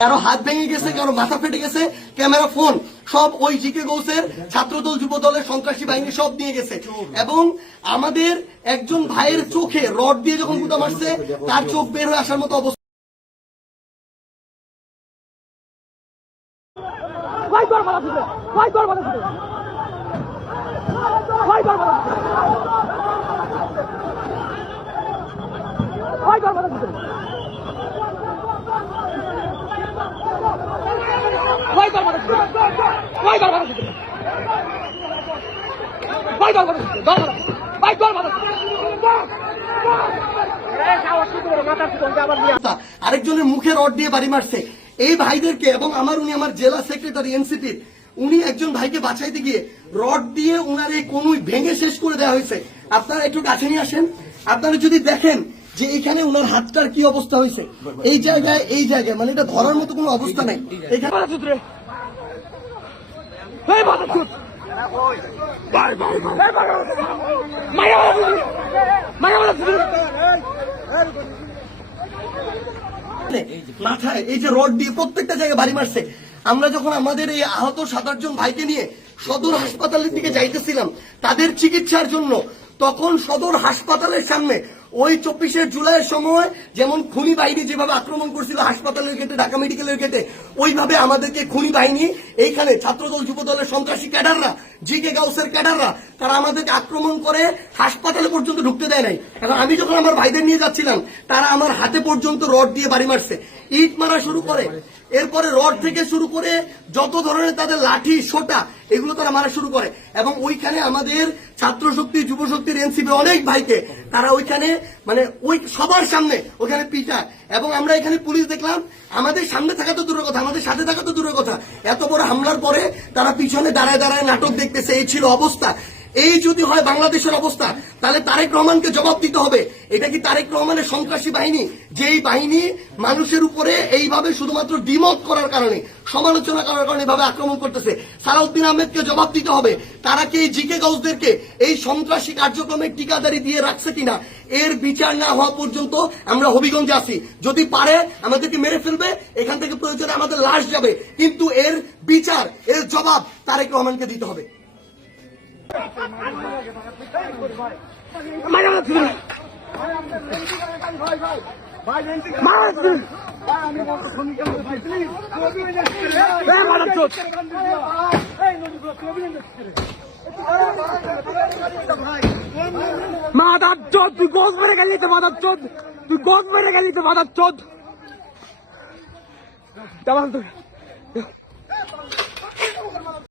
কারো হাত ভেঙে গেছে, কারো মাথা ফেটে গেছে, ক্যামেরা, ফোন সব ওই জিকে গৌসের ছাত্রদল যুব দলের সন্ত্রাসী বাহিনী সব নিয়ে গেছে। এবং আমাদের একজন ভাইয়ের চোখে রড দিয়ে যখন গুঁতা মারছে, তার চোখ বের হয়ে আসার মতো অবস্থা। আরেকজনের মুখে রড দিয়ে বাড়ি মারছে। এই ভাইদেরকে এবং উনি আমার জেলা সেক্রেটারি এনসিপির, উনি একজন ভাইকে বাঁচাইতে গিয়ে রড দিয়ে উনার এই কনুই ভেঙে শেষ করে দেওয়া হয়েছে। আপনারা একটু কাছে নিয়ে আসেন, আপনারা যদি দেখেন যে এখানে উনার হাতটার কি অবস্থা হয়েছে, এই জায়গায় মানে এটা ধরার মতো কোনো অবস্থা নাই। এখানে মাথায় এই যে রড দিয়ে প্রত্যেকটা জায়গায় বাড়ি মারছে। আমরা যখন আমাদের এই আহত 7-8 জন ভাইকে নিয়ে সদর হাসপাতালের দিকে যাইতেছিলাম তাদের চিকিৎসার জন্য, তখন সদর হাসপাতালের সামনে ওই 24শে জুলাইয়ের সময় যেমন খুনি বাহিনী যেভাবে আক্রমণ করছিল হাসপাতালের গেটে, ঢাকা মেডিকেলের গেটে, ওইভাবে আমাদেরকে খুনি বাহিনী এইখানে ছাত্রদল যুব দলের সন্ত্রাসী ক্যাডাররা, জিকে গাউসের ক্যাডাররা, তারা আমাদেরকে আক্রমণ করে হাসপাতালে পর্যন্ত ঢুকতে দেয় নাই। এখন আমি যখন আমার ভাইদের নিয়ে যাচ্ছিলাম, তারা আমার হাতে পর্যন্ত রড দিয়ে বাড়ি মারছে, ইট মারা শুরু করে, এরপরে রড থেকে শুরু করে যত ধরনের তাদের লাঠি, সোটা, এগুলো তারা মারা শুরু করে। এবং ওইখানে আমাদের ছাত্র শক্তি, যুব শক্তির, এনসিপি অনেক ভাইকে তারা ওইখানে মানে ওই সবার সামনে ওখানে পিটায়। এবং আমরা এখানে পুলিশ দেখলাম, আমাদের সামনে থাকা তো দূরের কথা, আমাদের সাথে থাকা তো দূরের কথা, এত বড় হামলার পরে তারা পিছনে দাঁড়ায় দাঁড়ায় নাটক দেখতেছে। এই ছিল অবস্থা। এই যদি হয় বাংলাদেশের অবস্থা, তাহলে তারেক রহমানকে জবাব দিতে হবে। এটা কি তারেক রহমানের সন্ত্রাসী বাহিনী, যেই বাহিনী মানুষের উপরে এইভাবে শুধুমাত্র ডিমোট করার কারণে, সমালোচনা করার কারণে এভাবে আক্রমণ করতেছে? সালাউদ্দিন আহমেদকে জবাব দিতে হবে। তারা কি এই জিকে গাউসদেরকে এই সন্ত্রাসী কার্যক্রমে টিকাদারি দিয়ে রাখছে কিনা, এর বিচার না হওয়া পর্যন্ত আমরা হবিগঞ্জে আছি। যদি পারে আমাদেরকে মেরে ফেলবে, এখান থেকে প্রয়োজনে আমাদের লাশ যাবে, কিন্তু এর বিচার, এর জবাব তারেক রহমানকে দিতে হবে। মাদার চোদ, তুই গোস মেরে গেলি তো, মাদার চোদ, তুই গোস মেরে গেলি তো, মাদার চোদ।